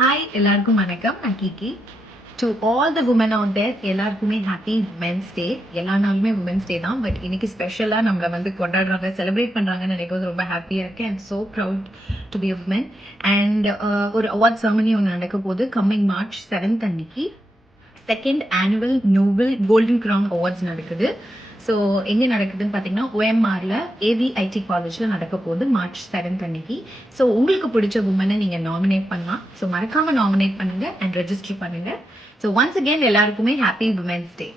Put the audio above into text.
Hi எல்லாருக்கும் வணக்கம். நான் கீகி. To all the women out there, எல்லாருக்குமே ஹாப்பி உமன்ஸ் டே. எல்லா நாளுமே உமன்ஸ் டே தான். பட் இன்னைக்கு ஸ்பெஷலாக நம்மளை கொண்டாடுறாங்க, செலிப்ரேட் பண்ணுறாங்கன்னு நினைக்கும் ரொம்ப ஹாப்பியாக இருக்கேன். And so proud to be women. And ஒரு அவார்ட் செரமனி ஒன்று நடக்க போது கம்மிங் March 7 அன்னைக்கு. Second annual noble golden crown awards நடக்குது. ஸோ எங்கே நடக்குதுன்னு பார்த்தீங்கன்னா OMRல AVIT காலேஜில் நடக்க போகுது March 7 அன்னைக்கு. ஸோ உங்களுக்கு பிடிச்ச உமனை நீங்கள் நாமினேட் பண்ணலாம். ஸோ மறக்காமல் நாமினேட் பண்ணுங்கள் அண்ட் ரெஜிஸ்டர் பண்ணுங்கள். ஸோ ஒன்ஸ் அகெயின் எல்லாருக்குமே ஹாப்பி உமன்ஸ் டே.